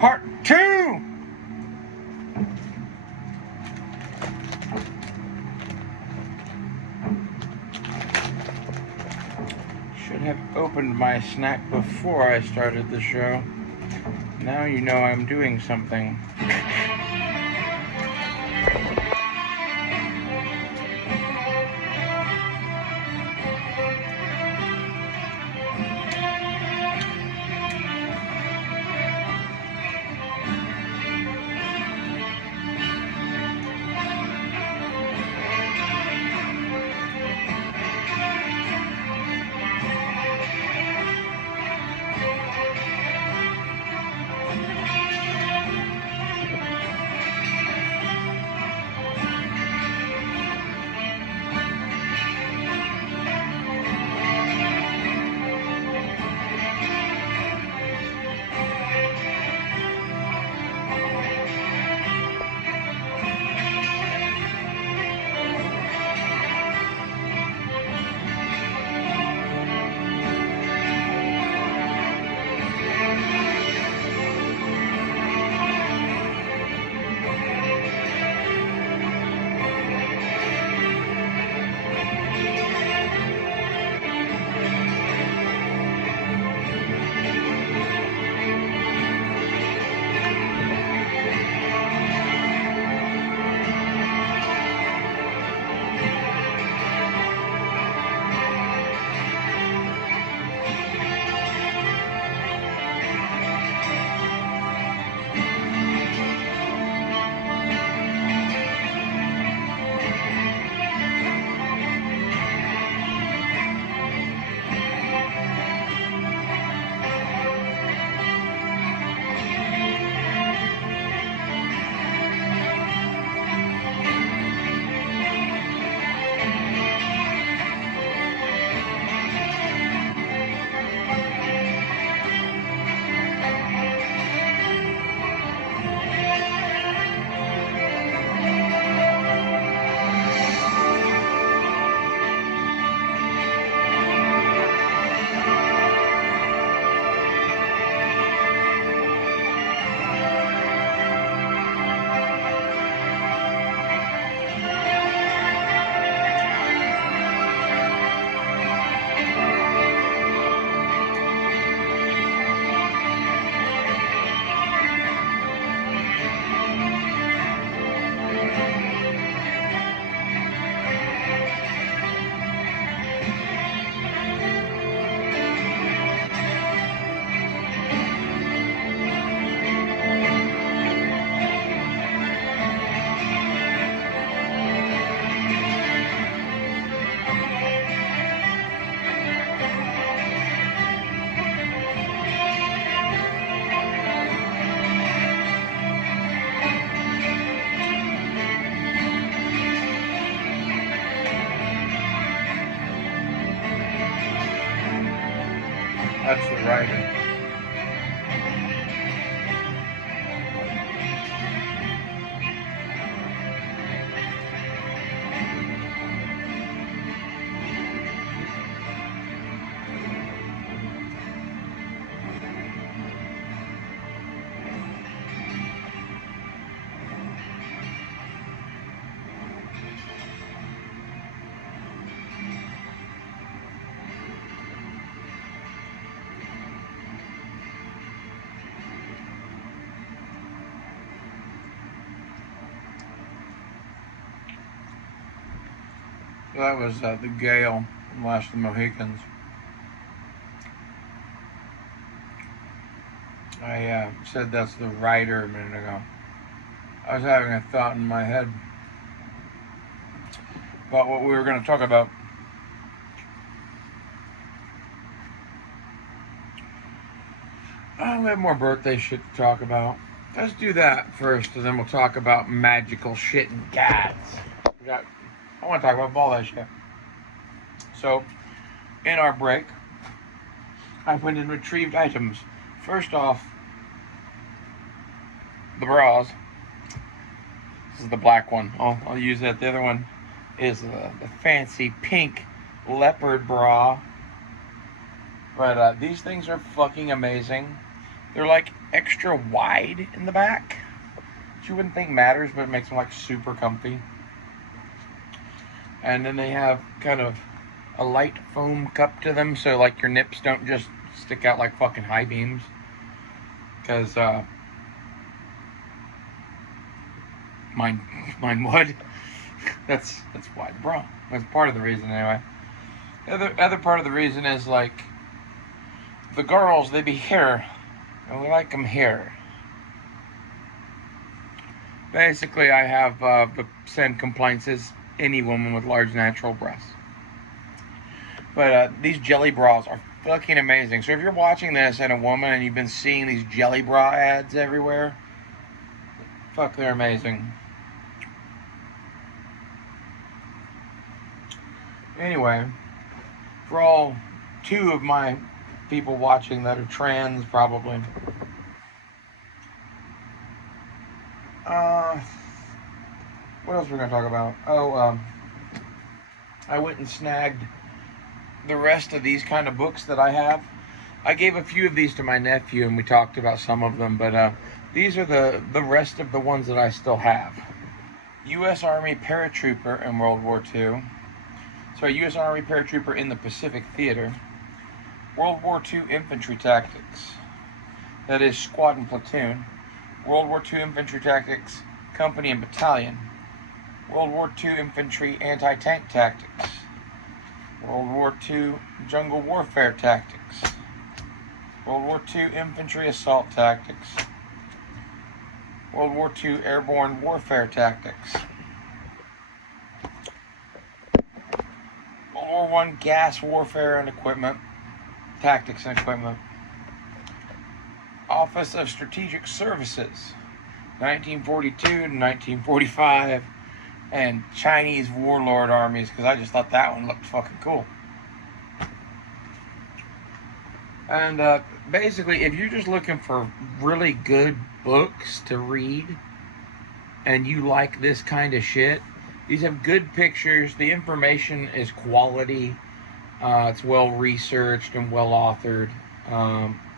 Part 2! Should have opened my snack before I started the show. Now you know I'm doing something. That's the writing. That was the Gale from Last of the Mohicans. I said that's the writer a minute ago. I was having a thought in my head about what we were going to talk about. We have more birthday shit to talk about. Let's do that first, and then we'll talk about magical shit and cats. I want to talk about all that shit. So, in our break, I went and retrieved items. First off, the bras. This is the black one. I'll use that. The other one is the fancy pink leopard bra. But these things are fucking amazing. They're like extra wide in the back, which you wouldn't think matters, but it makes them like super comfy. And then they have kind of a light foam cup to them, so like your nips don't just stick out like fucking high beams. Because mine would. That's why the bra. That's part of the reason anyway. The other part of the reason is like the girls, they be here, and we like them here. Basically, I have the same complaints as any woman with large natural breasts. But these jelly bras are fucking amazing. So if you're watching this and a woman and you've been seeing these jelly bra ads everywhere, fuck, they're amazing. Anyway, for all 2 of my people watching that are trans, probably. What else are we going to talk about? I went and snagged the rest of these kind of books that I have. I gave a few of these to my nephew, and we talked about some of them, but these are the rest of the ones that I still have. U.S. Army Paratrooper in World War II. Sorry, U.S. Army Paratrooper in the Pacific Theater. World War II Infantry Tactics. That is Squad and Platoon. World War II Infantry Tactics, Company and Battalion. World War II Infantry Anti-Tank Tactics. World War II Jungle Warfare Tactics. World War II Infantry Assault Tactics. World War II Airborne Warfare Tactics. World War I Gas Warfare and Equipment. Tactics and Equipment. Office of Strategic Services, 1942 to 1945, and Chinese Warlord Armies, because I just thought that one looked fucking cool. And basically, if you're just looking for really good books to read, and you like this kind of shit, these have good pictures, the information is quality, it's well researched and well authored.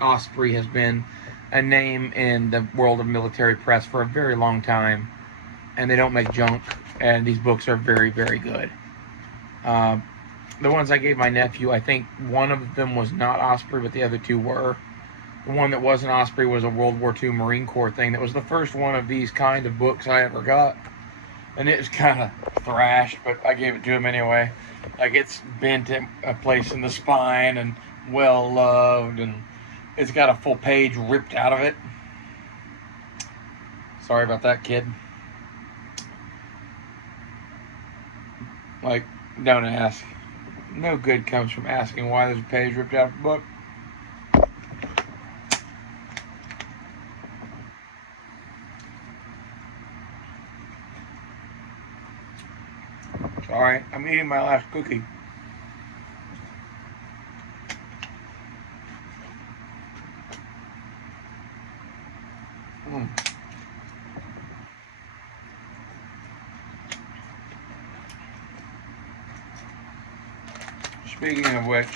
Osprey has been a name in the world of military press for a very long time, and they don't make junk, and these books are very, very good. The ones I gave my nephew, I think one of them was not Osprey, but the other 2 were. The one that wasn't Osprey was a World War II Marine Corps thing. That was the first one of these kind of books I ever got, and it was kind of thrashed, but I gave it to him anyway. Like, it's bent at a place in the spine and well loved, and it's got a full page ripped out of it. Sorry about that, kid. Like, don't ask. No good comes from asking why there's a page ripped out of a book. Sorry, I'm eating my last cookie. Speaking of which,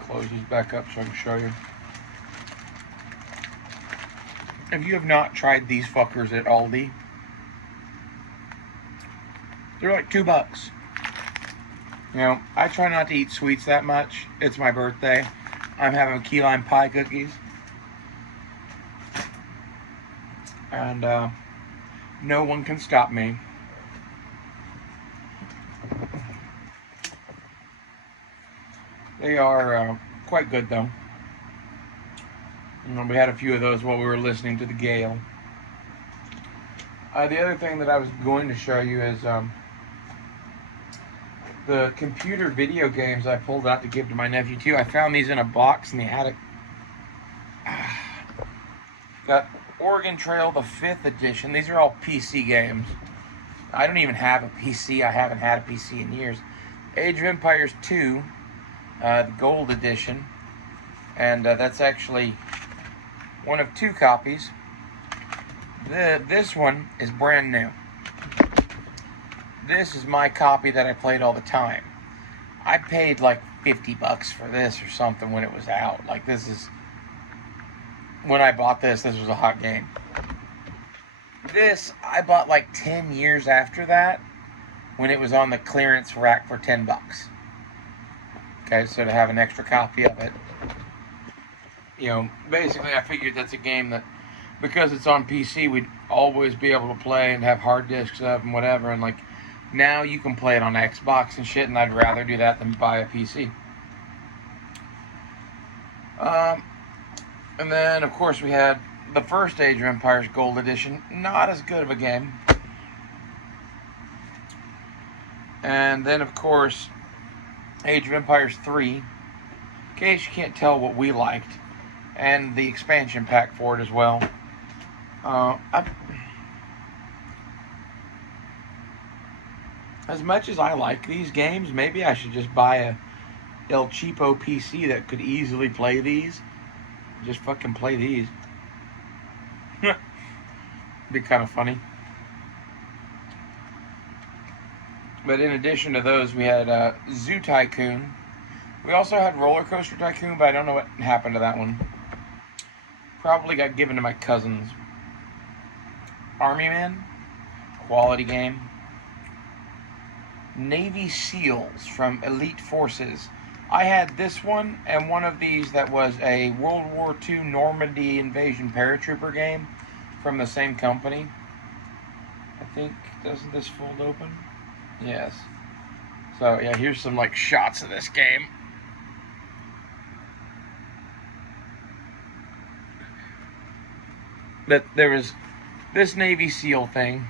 close these back up so I can show you. If you have not tried these fuckers at Aldi, they're like $2. You know, I try not to eat sweets that much. It's my birthday. I'm having key lime pie cookies. And no one can stop me. They are quite good, though. And we had a few of those while we were listening to the gale. The other thing that I was going to show you is the computer video games I pulled out to give to my nephew, too. I found these in a box in the attic. Got Oregon Trail, the 5th edition. These are all PC games. I don't even have a PC. I haven't had a PC in years. Age of Empires 2, the Gold Edition. And that's actually one of 2 copies. This one is brand new. This is my copy that I played all the time. I paid like $50 for this or something when it was out. Like, this is when I bought this was a hot game. This, I bought like 10 years after that, when it was on the clearance rack for $10. Okay, so to have an extra copy of it. You know, basically I figured that's a game that, because it's on PC, we'd always be able to play and have hard disks of and whatever, and like, now you can play it on Xbox and shit, and I'd rather do that than buy a PC. And then, of course, we had the first Age of Empires Gold Edition. Not as good of a game. And then, of course, Age of Empires 3. In case you can't tell what we liked. And the expansion pack for it as well. As much as I like these games, maybe I should just buy a El Cheapo PC that could easily play these. Just fucking play these. Be kind of funny. But in addition to those, we had Zoo Tycoon. We also had Roller Coaster Tycoon, but I don't know what happened to that one. Probably got given to my cousins. Army Man, quality game. Navy SEALs from Elite Forces. I had this one and one of these that was a World War II Normandy invasion paratrooper game from the same company. I think, doesn't this fold open? Yes. So yeah, here's some like shots of this game. But there was this Navy SEAL thing,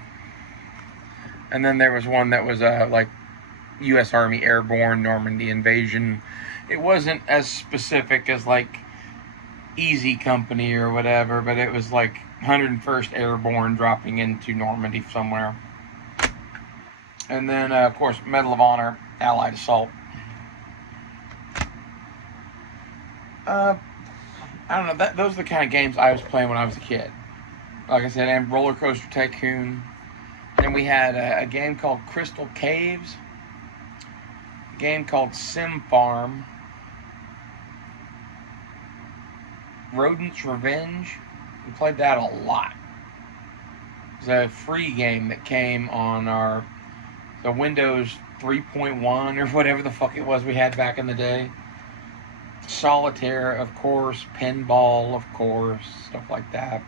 and then there was one that was like U.S. Army Airborne Normandy invasion. It wasn't as specific as like Easy Company or whatever, but it was like 101st Airborne dropping into Normandy somewhere. And then, of course, Medal of Honor, Allied Assault. I don't know. Those are the kind of games I was playing when I was a kid. Like I said, and Roller Coaster Tycoon. Then we had a game called Crystal Caves. A game called Sim Farm. Rodent's Revenge. We played that a lot. It was a free game that came on the Windows 3.1 or whatever the fuck it was we had back in the day. Solitaire, of course. Pinball, of course. Stuff like that.